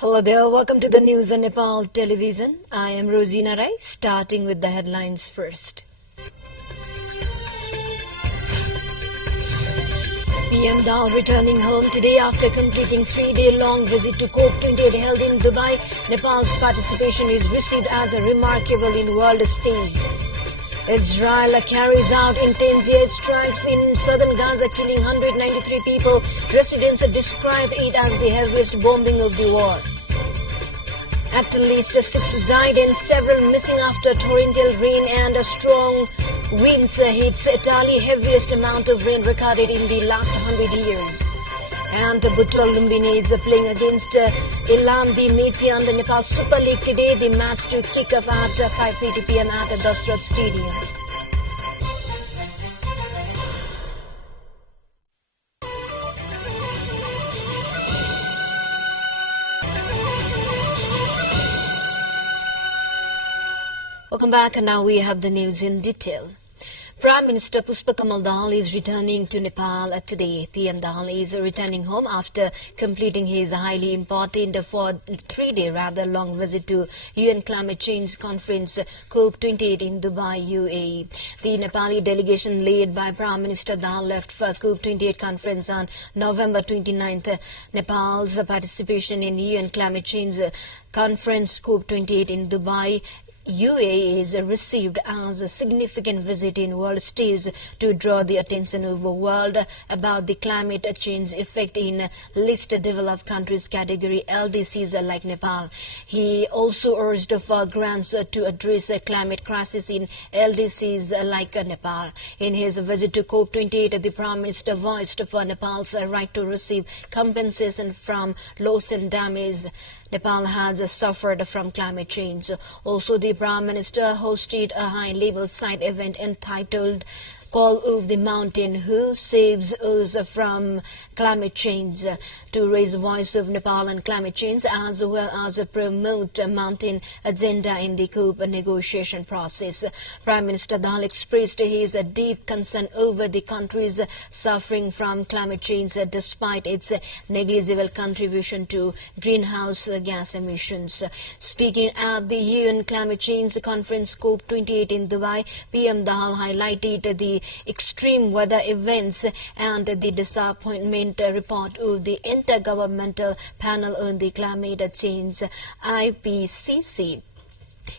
Hello there, welcome to the news on Nepal television. I am Rosina Rai, starting with the headlines first. PM Dal returning home today after completing three-day-long visit to COP28 held in Dubai. Nepal's participation is received as a remarkable in world stage. Israel carries out intense airstrikes in southern Gaza, killing 193 people. Residents described it as the heaviest bombing of the war. At least 6 died and several missing after torrential rain and strong winds hits Italy, heaviest amount of rain recorded in the last 100 years. And Butol Lumbini is playing against Ilam the Metsi on the Nepal Super League today. The match to kick off at 5:30 p.m. at the Dasrat Stadium. Welcome back, and now we have the news in detail. Prime Minister Pushpakamal Dahal is returning to Nepal today. PM Dahal is returning home after completing his highly important three-day rather long visit to UN Climate Change Conference COP28 in Dubai, UAE. The Nepali delegation led by Prime Minister Dahal left for COP28 conference on November 29th. Nepal's participation in UN Climate Change Conference COP28 in Dubai UAE is received as a significant visit in world stage to draw the attention of the world about the climate change effect in least developed countries category LDCs like Nepal. He also urged for grants to address climate crisis in LDCs like Nepal. In his visit to COP28, the Prime Minister voiced for Nepal's right to receive compensation from loss and damage Nepal has suffered from climate change. Also, the Prime Minister hosted a high-level side event entitled Call of the Mountain, Who Saves Us from Climate Change, to raise the voice of Nepal on climate change as well as promote a mountain agenda in the COP negotiation process. Prime Minister Dahal expressed his deep concern over the countries suffering from climate change despite its negligible contribution to greenhouse gas emissions. Speaking at the UN Climate Change Conference COP28 in Dubai, PM Dahal highlighted the extreme weather events and the disappointment report of the Intergovernmental Panel on the Climate Change IPCC.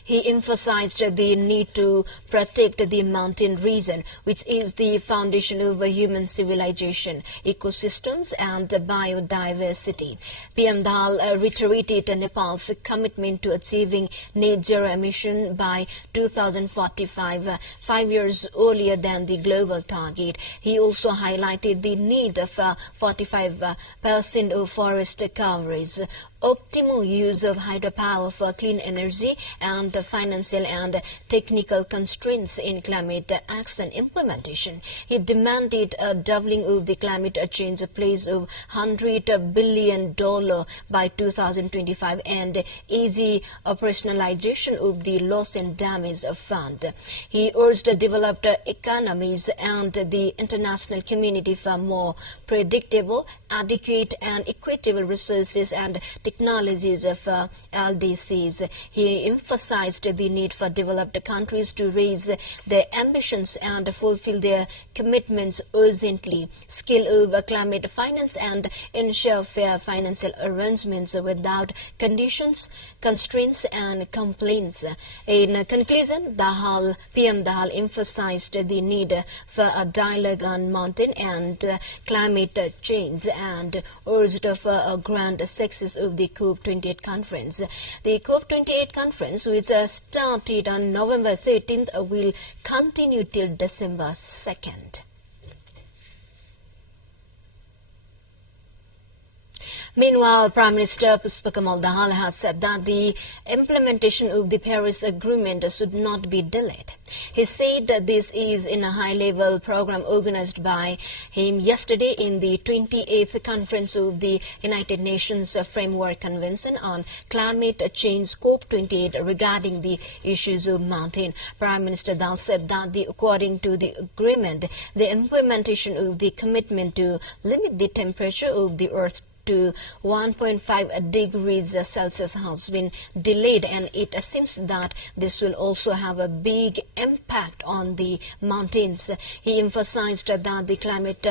He emphasized the need to protect the mountain region, which is the foundation of human civilization, ecosystems and biodiversity. PM Dahal reiterated Nepal's commitment to achieving net zero emission by 2045, 5 years earlier than the global target. He also highlighted the need for 45% of forest coverage, optimal use of hydropower for clean energy, and financial and technical constraints in climate action implementation. He demanded a doubling of the climate change pledge of $100 billion by 2025 and easy operationalization of the loss and damage fund. He urged developed economies and the international community for more predictable, adequate and equitable resources and technologies of LDCs. He emphasized the need for developed countries to raise their ambitions and fulfill their commitments urgently, scale over climate finance and ensure fair financial arrangements without conditions, constraints and complaints. In conclusion, PM Dahal emphasized the need for a dialogue on mountain and climate change and urged for a grand success of the COP28 conference. The COP28 conference, which started on November 13th, will continue till December 2nd. Meanwhile, Prime Minister Pushpakamal Dahal has said that the implementation of the Paris Agreement should not be delayed. He said that this is in a high-level program organized by him yesterday in the 28th Conference of the United Nations Framework Convention on Climate Change COP28 regarding the issues of mountain. Prime Minister Dahal said that according to the agreement, the implementation of the commitment to limit the temperature of the Earth to 1.5 degrees Celsius has been delayed, and it seems that this will also have a big impact on the mountains. He emphasized that the climate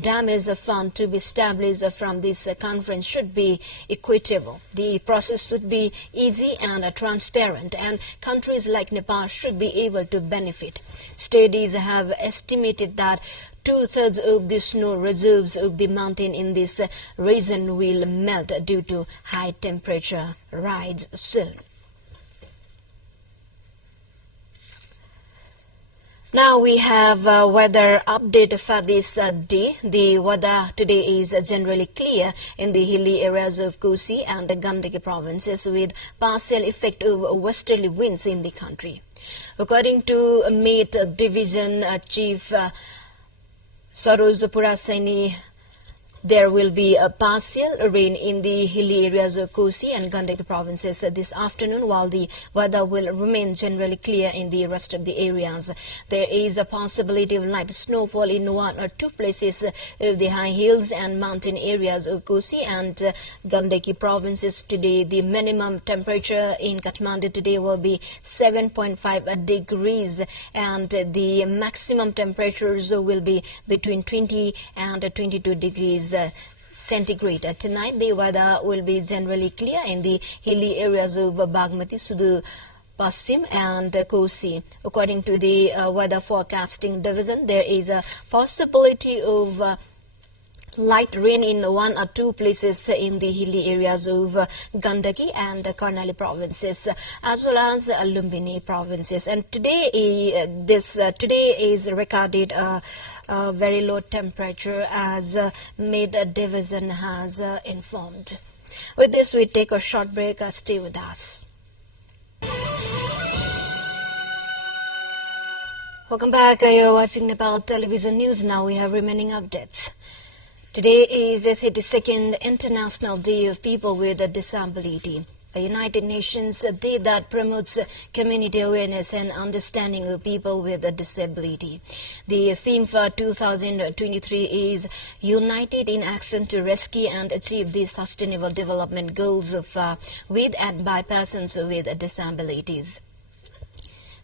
damage fund to be established from this conference should be equitable. The process should be easy and transparent, and countries like Nepal should be able to benefit. Studies have estimated that 2/3 of the snow reserves of the mountain in this region will melt due to high temperature rise soon. Now we have weather update for this day. The weather today is generally clear in the hilly areas of Kosi and the Gandaki provinces, with partial effect of westerly winds in the country. According to Met Division Chief Saroj Purasaini, there will be a partial rain in the hilly areas of Kosi and Gandaki provinces this afternoon, while the weather will remain generally clear in the rest of the areas. There is a possibility of light snowfall in one or two places of the high hills and mountain areas of Kosi and Gandaki provinces today. The minimum temperature in Kathmandu today will be 7.5 degrees, and the maximum temperatures will be between 20 and 22 degrees centigrade. Tonight the weather will be generally clear in the hilly areas of Bagmati, Sudur Pasim and Kosi. According to the weather forecasting division, there is a possibility of light rain in one or two places in the hilly areas of Gandaki and Karnali provinces, as well as Lumbini provinces. And today is recorded a very low temperature, as Med Division has informed. With this, we take a short break. Stay with us. Welcome back. You're watching Nepal Television News. Now we have remaining updates. Today is the 32nd International Day of People with a Disability, a United Nations day that promotes community awareness and understanding of people with a disability. The theme for 2023 is United in Action to Rescue and Achieve the Sustainable Development Goals of with and by persons with disabilities.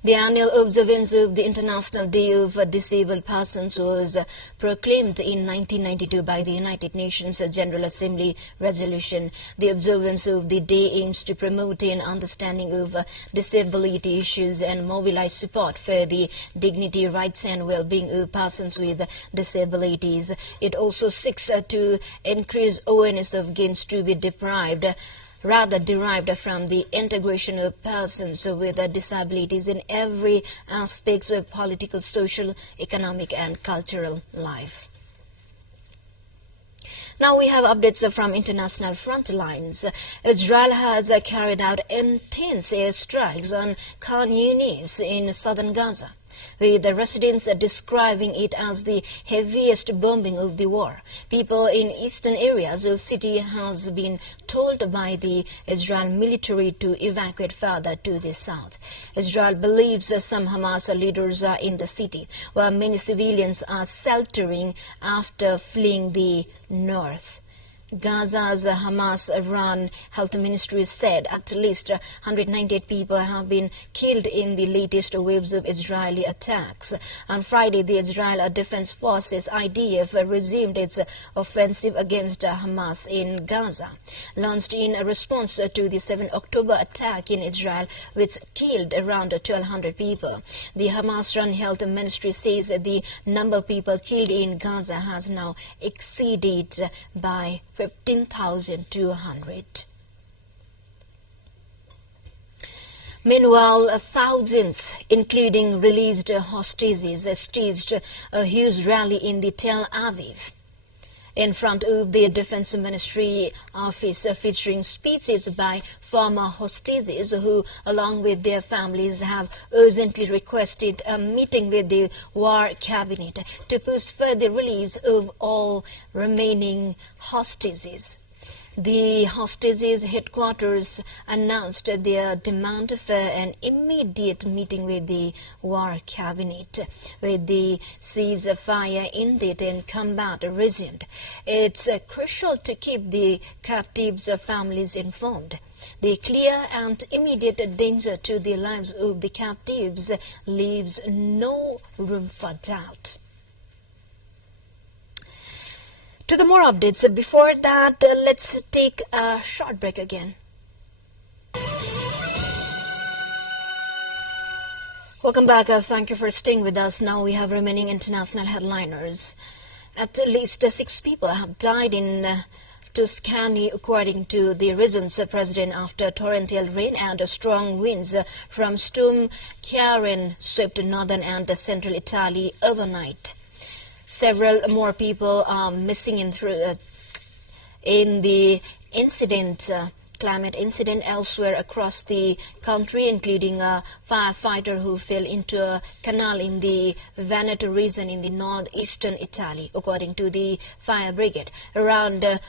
The annual observance of the International Day of Disabled Persons was proclaimed in 1992 by the United Nations General Assembly resolution. The observance of the day aims to promote an understanding of disability issues and mobilize support for the dignity, rights and well-being of persons with disabilities. It also seeks to increase awareness of gains to be derived from the integration of persons with disabilities in every aspect of political, social, economic and cultural life. Now we have updates from international front lines. Israel has carried out intense airstrikes on Khan Yunis in southern Gaza, with the residents describing it as the heaviest bombing of the war. People in eastern areas of the city has been told by the Israel military to evacuate further to the south. Israel believes some Hamas leaders are in the city, while many civilians are sheltering after fleeing the north. Gaza's Hamas-run health ministry said at least 198 people have been killed in the latest waves of Israeli attacks. On Friday, the Israel Defense Forces (IDF) resumed its offensive against Hamas in Gaza, launched in response to the 7 October attack in Israel, which killed around 1,200 people. The Hamas-run health ministry says the number of people killed in Gaza has now exceeded by 15,200. Meanwhile, thousands, including released hostages, staged a huge rally in the Tel Aviv in front of the Defense Ministry office, featuring speeches by former hostages who, along with their families, have urgently requested a meeting with the war cabinet to push for the release of all remaining hostages. The hostages' headquarters announced their demand for an immediate meeting with the war cabinet, with the ceasefire ended and combat resumed. It's crucial to keep the captives' families informed. The clear and immediate danger to the lives of the captives leaves no room for doubt. To the more updates, before that, let's take a short break again. Welcome back. Thank you for staying with us. Now we have remaining international headliners. At least 6 people have died in Tuscany, according to the region's president, after torrential rain and strong winds from Storm Ciarán swept northern and central Italy overnight. Several more people are missing in the climate incident elsewhere across the country, including a firefighter who fell into a canal in the Veneto region in the northeastern Italy, according to the fire brigade. Around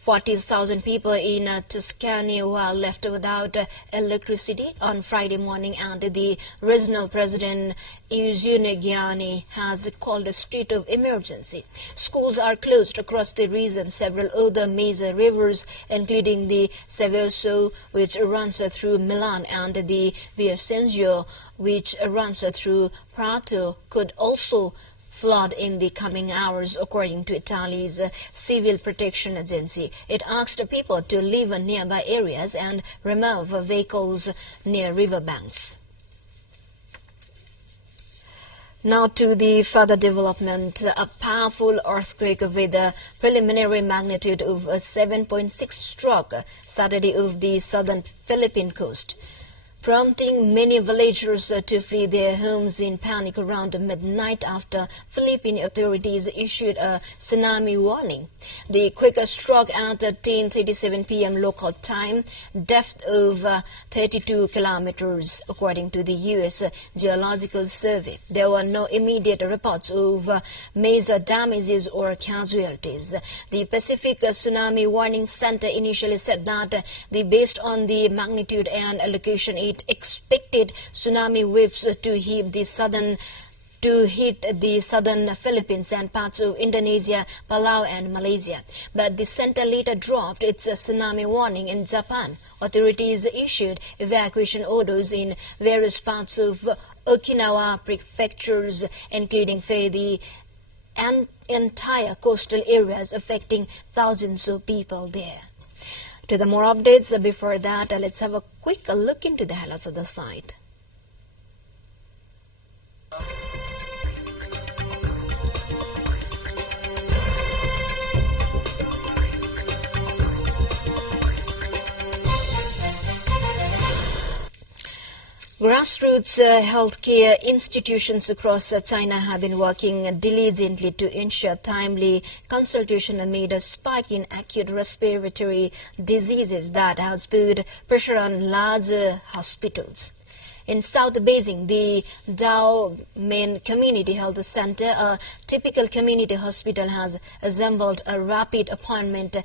40,000 people in Tuscany were left without electricity on Friday morning, and the regional president Eugene Gianni has called a state of emergency. Schools are closed across the region. Several other major rivers, including the Seveso, which runs through Milan, and the Vicencio, which runs through Prato, could also flood in the coming hours, according to Italy's Civil Protection Agency. It asked people to leave nearby areas and remove vehicles near riverbanks. Now to the further development. A powerful earthquake with a preliminary magnitude of 7.6 struck Saturday off the southern Philippine coast, prompting many villagers to flee their homes in panic around midnight after Philippine authorities issued a tsunami warning. The quake struck at 10:37 p.m. local time, depth of 32 kilometers, according to the U.S. Geological Survey. There were no immediate reports of major damages or casualties. The Pacific Tsunami Warning Center initially said that based on the magnitude and location, it expected tsunami waves to hit the southern Philippines and parts of Indonesia, Palau, and Malaysia. But the center later dropped its tsunami warning in Japan. Authorities issued evacuation orders in various parts of Okinawa prefectures, including the entire coastal areas, affecting thousands of people there. To the more updates, before that, let's have a quick look into the highlights of the site. Grassroots healthcare institutions across China have been working diligently to ensure timely consultation amid a spike in acute respiratory diseases that has put pressure on larger hospitals. In South Beijing, the Daomen Community Health Center, a typical community hospital, has assembled a rapid appointment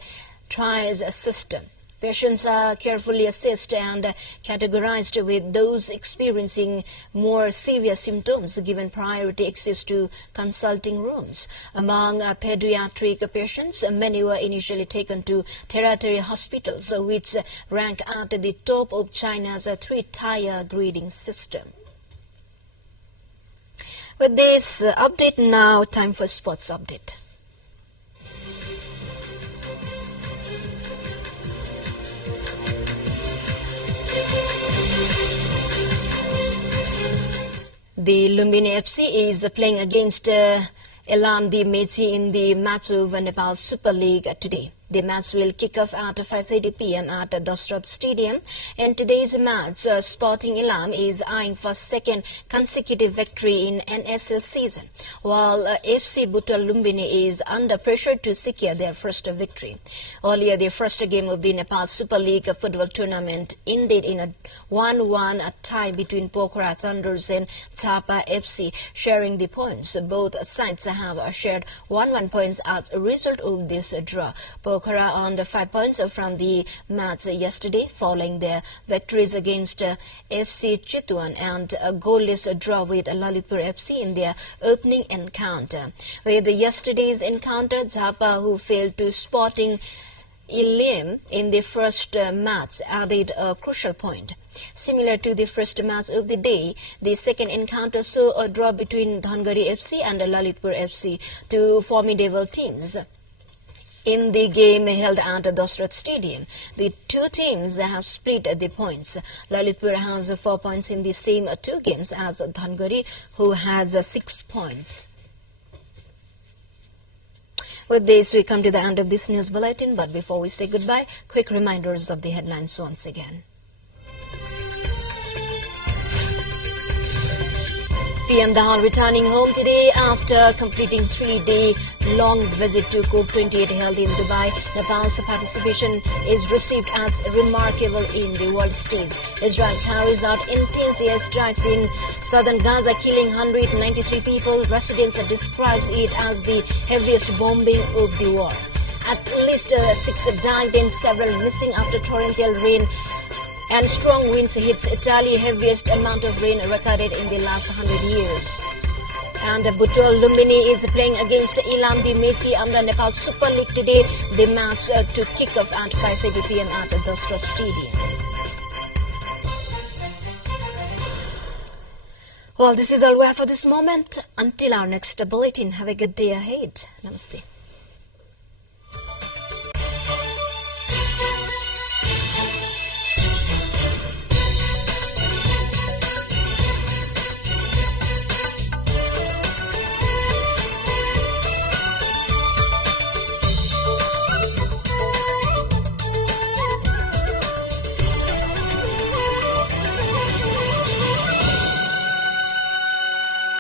triage system. Patients are carefully assessed and categorized, with those experiencing more severe symptoms given priority access to consulting rooms. Among pediatric patients, many were initially taken to tertiary hospitals, which rank at the top of China's 3-tier grading system. With this update, now time for sports update. The Lumbini FC is playing against Elam the Mechi in the match of Nepal Super League today. The match will kick off at 5:30 p.m. at Dasrat Stadium. In today's match, Sporting Elam is eyeing for second consecutive victory in NSL season, while FC Butal Lumbini is under pressure to secure their first victory. Earlier, the first game of the Nepal Super League football tournament ended in a 1-1 tie between Pokhara Thunders and Chapa FC, sharing the points. Both sides have shared 1-1 points as a result of this draw. Pokhara Pokhara earned 5 points from the match yesterday following their victories against FC Chitwan and a goalless draw with Lalitpur FC in their opening encounter. With yesterday's encounter, Jhapa, who failed to Sporting Ilim in the first match, added a crucial point. Similar to the first match of the day, the second encounter saw a draw between Dhangari FC and Lalitpur FC, two formidable teams. In the game held at Dasrath Stadium, the two teams have split the points. Lalitpur has 4 points in the same two games as Dhangari, who has 6 points. With this, we come to the end of this news bulletin, but before we say goodbye, quick reminders of the headlines once again. PM Dahal returning home today after completing 3-day long visit to COP28 held in Dubai. Nepal's participation is received as remarkable in the world stage. Israel carries out intense airstrikes in southern Gaza, killing 193 people. Residents describes it as the heaviest bombing of the war. At least 6 died and several missing after torrential rain and strong winds hits Italy, heaviest amount of rain recorded in the last 100 years. And Butol Lumbini is playing against Ilam Di Messi under Nepal Super League today. The match to kick off at 5:30 p.m. at the Dasrath Stadium. Well, this is all we have for this moment. Until our next bulletin, have a good day ahead. Namaste.